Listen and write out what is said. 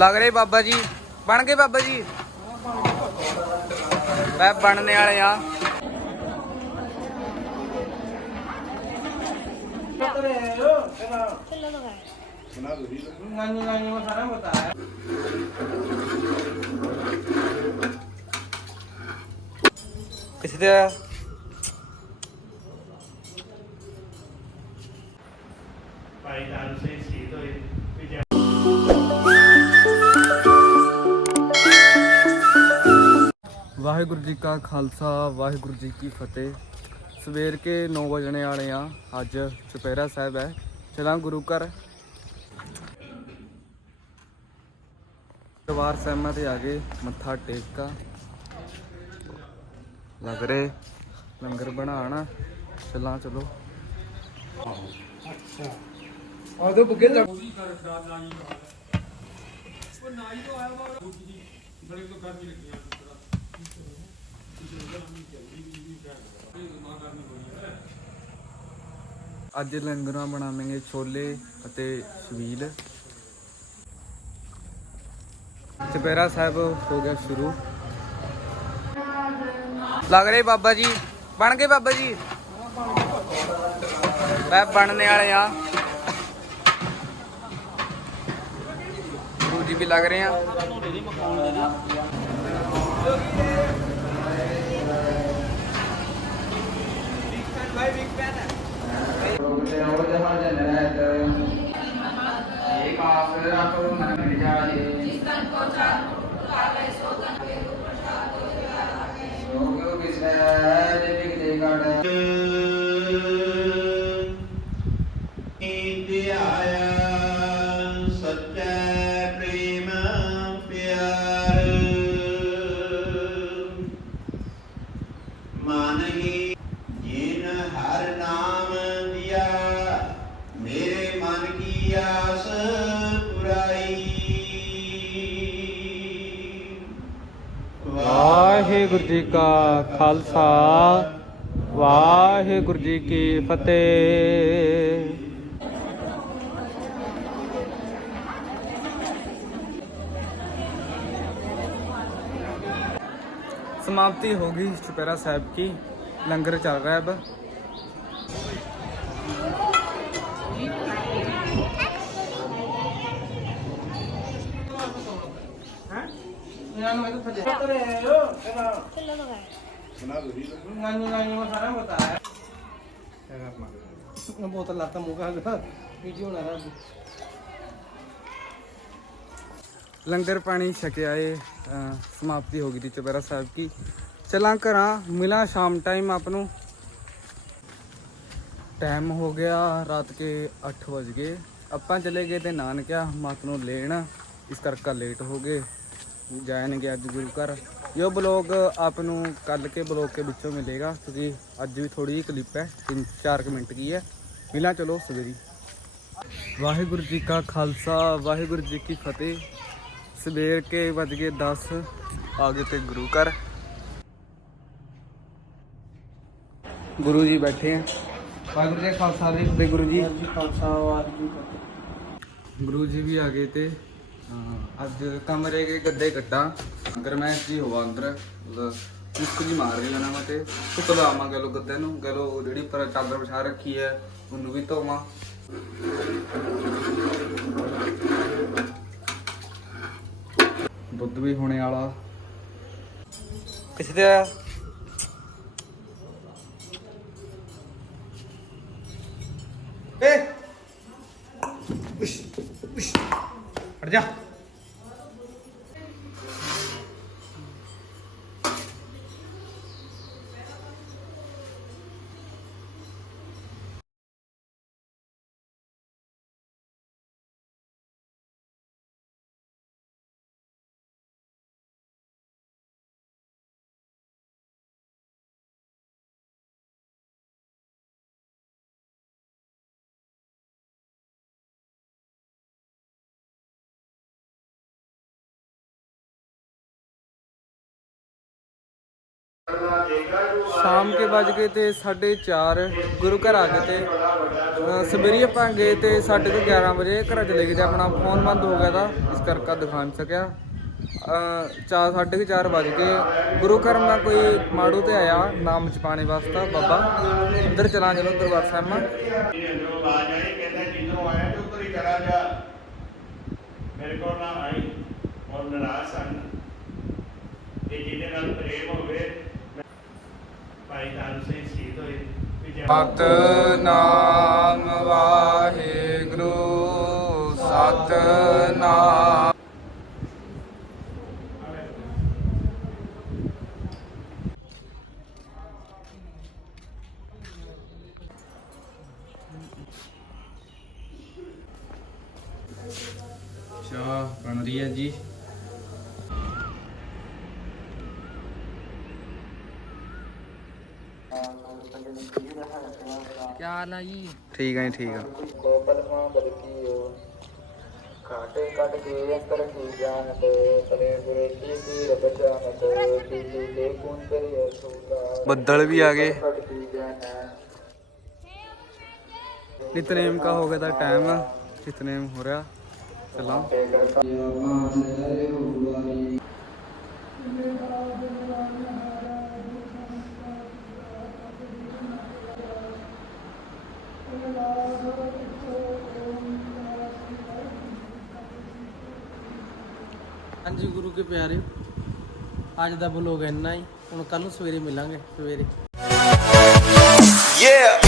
ਲੱਗ ਰਹੇ ਬਾਬਾ ਜੀ? ਬਣ ਗਏ ਬਾਬਾ ਜੀ? ਮੈਂ ਬਣਨੇ ਵਾਲੇ ਆ। ਕਿਸੇ ਤੇ ਭਾਈ ਲਾਲ ਸਿੰਘ ਸ਼ਹੀਦ ਹੋਏ। ਵਾਹਿਗੁਰੂ ਜੀ ਕਾ ਖਾਲਸਾ ਵਾਹਿਗੁਰੂ ਜੀ ਕੀ ਫਤਿਹ। ਸਵੇਰ ਕੇ 9 ਵਜਣੇ ਵਾਲੇ ਆ ਅੱਜ ਚੁਪਹਿਰਾ ਸਾਹਿਬ ਹੈ। ਚਲਾਂ ਗੁਰੂ ਘਰ। ਦਰਬਾਰ ਸਾਹਿਬ ਤੇ ਆ ਗਏ ਮੱਥਾ ਟੇਕਾ। ਲੱਗ ਰਹੇ ਲੰਗਰ ਬਣਾਉਣ। ਚਲਾਂ ਚਲੋ। ਆਦੋ ਬੁੱਗੇ ਦਾ ਅੱਜ ਲੰਗਰਾਂ ਬਣਾਵਾਂਗੇ ਛੋਲੇ ਅਤੇ ਛਬੀਲ ਚੁਪਹਿਰਾ ਸਾਹਿਬ ਹੋ ਗਿਆ ਸ਼ੁਰੂ। ਲੱਗ ਰਹੇ ਬਾਬਾ ਜੀ? ਬਣ ਗਏ ਬਾਬਾ ਜੀ? ਮੈਂ ਬਣਨੇ ਵਾਲੇ ਆ। ਗੁਰੂ ਜੀ ਵੀ ਲੱਗ ਰਹੇ ਆ। ਇੱਕ ਬਿਗ ਦੇ ਕਾਟ ਧਿਆਇਆ ਸੱਚੈ ਪ੍ਰੇਮ ਪਿਆਰ ਮਨ ਹੀ ਜਿਨ ਹਰ ਨਾਮ ਦਿਆ ਮੇਰੇ ਮਨ ਕੀ ਆਸ ਪੁਰਾਈ ਵਾਹਿਗੁਰੂ ਜੀ ਕਾ ਖਾਲਸਾ ਵਾਹਿਗੁਰੂ ਜੀ ਕੀ ਫਤਿਹ समाप्ति होगी चुपेरा साहब की लंगर चल रहा है अब ਬਹੁਤ ਲਾਤਾ ਮੁਕਾ ਗਾ ਵੀਡੀਓ ਨਾ ਰਾ लंगर पानी छके आए अ, समाप्ति होगी थी चुपेरा साहब की चला करा मिला शाम टाइम आप ਨੂੰ ਟਾਈਮ ਹੋ ਗਿਆ ਰਾਤ ਕੇ 8 ਵਜ ਗਏ ਆਪਾਂ ਚਲੇ ਗਏ ਤੇ ਨਾਨਕਿਆ ਮਾਤ ਨੂੰ ਲੈਣ ਇਸ ਕਰਕੇ ਲੇਟ ਹੋ ਗਏ ਜਾਣਗੇ ਅੱਜ ਗੁਰੂ ਘਰ। ਇਹ ਬਲੌਗ ਆਪ ਨੂੰ ਕੱਲ ਕੇ ਬਲੌਗ ਕੇ ਵਿੱਚੋਂ ਮਿਲੇਗਾ। ਕਿਉਂਕਿ ਅੱਜ ਵੀ ਥੋੜੀ ਜਿਹੀ ਕਲਿੱਪ ਹੈ 3-4 ਮਿੰਟ ਕੀ ਹੈ। ਮਿਲਾਂ ਚਲੋ ਸਵੇਰੀ। ਵਾਹਿਗੁਰੂ ਜੀ ਕਾ ਖਾਲਸਾ, ਵਾਹਿਗੁਰੂ ਜੀ ਕੀ ਫਤਿਹ। ਸਵੇਰ ਕੇ ਵੱਜ ਗਏ 10 ਆ ਗਏ ਤੇ ਗੁਰੂ ਘਰ। ਗੁਰੂ ਜੀ ਬੈਠੇ ਆ। ਵਾਹਿਗੁਰੂ ਜੀ ਕਾ ਖਾਲਸਾ ਜੀ ਤੇ ਗੁਰੂ ਜੀ ਖਾਲਸਾ ਵਾਹਿਗੁਰੂ ਗੁਰੂ ਜੀ ਵੀ ਆ ਗਏ ਤੇ ਅੱਜ ਕਮਰੇ ਕੇ ਗੱਦੇ ਕੱਟਾਂ ਅਗਰ ਜੀ ਹੋਵਾ ਅੰਦਰ? ਮੁਸਕ ਜੀ ਮਾਰ ਰਹੀ ਨਾ ਮੈਂ ਤੇ। ਸੁਕਲਾਵਾਂ ਗਲੋ ਗੱਦੇ ਨੂੰ। ਗਲੋ ਜਿਹੜੀ ਪਰ ਚਾਦਰ ਵਿਛਾ ਰੱਖੀ ਹੈ, ਉਹਨੂੰ ਵੀ ਧੋਵਾਂ। ਦੁੱਧ ਵੀ ਹੋਣੇ ਵਾਲਾ। ਕਿਸੇ ਤੇ ਆਇਆ? ਏ! ਹਟ ਜਾ ਸ਼ਾਮ ਕੇ ਵੱਜ ਗਏ ਤੇ 4:30 ਗੁਰੂ ਘਰ ਆ ਗਏ ਤੇ ਸਵੇਰੇ ਆਪਾਂ ਗਏ ਤੇ ਸਾਢੇ ਕੁ 11 ਵਜੇ ਘਰਾਂ ਚਲੇ ਗਏ ਤੇ ਆਪਣਾ ਫੋਨ ਬੰਦ ਹੋ ਗਿਆ ਤਾਂ ਇਸ ਕਰਕੇ ਦਿਖਾ ਨਹੀਂ ਸਕਿਆ। ਚਾਰ ਸਾਢੇ ਕੁ ਚਾਰ ਵੱਜ ਗਏ, ਗੁਰੂ ਘਰ ਮੈਂ ਕੋਈ ਮਾੜੂ ਤੇ ਆਇਆ, ਨਾਮ ਚ ਪਾਣੇ ਵਾਸਤਾ ਬਾਬਾ। ਉਧਰ ਚਲਾ ਚਲੋ ਦਰਬਾਰ ਸਾਹਿਬ ਮੈਂ। ਮੇਰੇ ਕੋਲ ਨਾ ਆਈ ਔਰ ਨਾਰਾਜ਼ ਸਨ ਤੇ ਜਿਹਦੇ ਨਾਲ ਪ੍ਰੇਮ ਹੋਵੇ ਭਾਈ ਤਾਰੂ ਸਿੰਘ ਸ਼ਹੀਦ ਹੋਏ ਸਤਨਾਮ ਵਾਹਿਗੁਰੂ ਸਤਨਾਮ। ਚਾਹ ਬਣ ਰਹੀ ਹੈ ਜੀ। ਹਾਲ ਆ ਜੀ ਠੀਕ ਹੈ ਜੀ ਠੀਕ ਆ ਗੋਪਲ ਮਾਂ ਬਲਕੀਓ ਕਾਟੇ ਕੱਟ ਕੇ ਅੰਤਰ ਕੀ ਜਾਣਤ ਤਲੇ ਗੁਰੇ ਕੀ ਪੀਰ ਬਚਾਨਤ ਕੀ ਲੈ ਕੁਨ ਕਰਿਏ ਸੂਲਾ ਬੱਦਲ ਵੀ ਆ ਗਏ ਕੱਟ ਕੀ ਜਾਣੈ ਨਿਤਨੇਮ का हो गया था टाइम नितनेम हो रहा चला ਹਾਂਜੀ, ਗੁਰੂ ਕੇ ਪਿਆਰੇ। ਅੱਜ ਦਾ ਬਲੋਗ ਇੰਨਾ ਹੀ। ਹੁਣ ਕੱਲ ਨੂੰ ਸਵੇਰੇ ਮਿਲਾਂਗੇ, ਸਵੇਰੇ। Yeah.